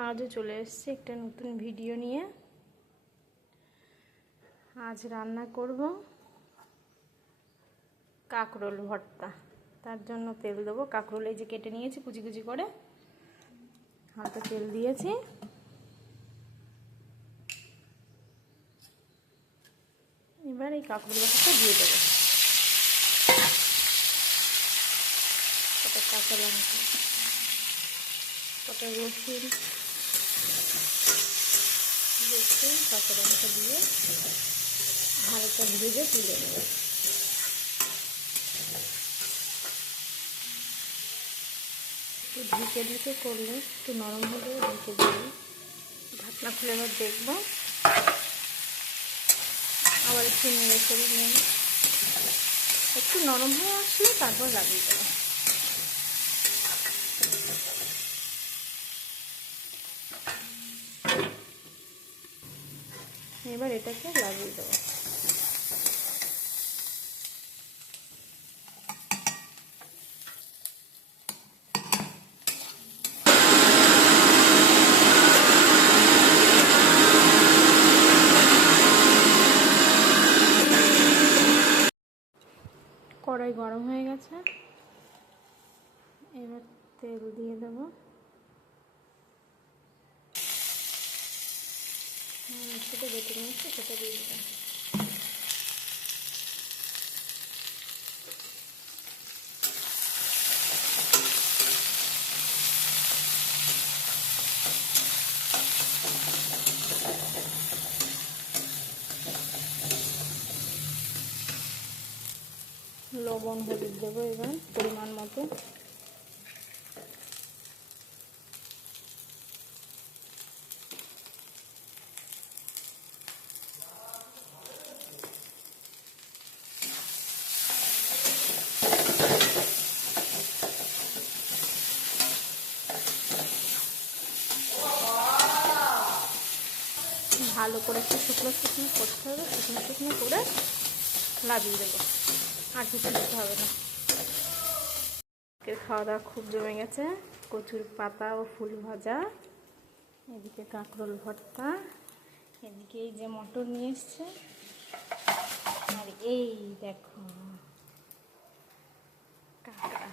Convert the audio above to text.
আজও চলে এসেছি একটা নতুন ভিডিও নিয়ে। আজ রান্না করব কাঁকরোল ভর্তা। তার জন্য তেল দেবো। কাঁকরোল এই যে কেটে নিয়েছি কুচি কুচি করে, হালকা তেল দিয়েছি। এবার এই কাঁকরোল ভর্তাটা দিয়ে দেবো। কটা কাঁচা লঙ্কা, কটা রসুন, কাঁচা লঙ্কা দিয়ে হালকা ভেজে তুলে নেব। একটু ঢেকে করলে একটু নরম হলে ঢেকে দিই। ঢাকনা খুলে এবার দেখবো, আবার একটু নেড়ে করে নেব। একটু নরম হয়ে আসলে তারপর লাগিয়ে দেবো। এবার এটাকে লাগিয়ে দেবো। কড়াই গরম হয়ে গেছে, এবার তেল দিয়ে দেবো। সেটা বেটে নিয়েছি, সেটা দিয়ে দেবো। লবণ হলুদ দেবো এবার পরিমাণ মতো। ভালো করে একটু শুকনো শুকনো করতে হবে, শুকনো শুকনো করে লাগিয়ে দেবো। আর কিছু দিতে হবে না। খাওয়া দাওয়া খুব জমে গেছে। কচুর পাতা ও ফুল ভাজা, এদিকে কাঁকরোল ভর্তা, এদিকে এই যে মটর নিয়ে এসছে, আর এই দেখো কাঁকড়া।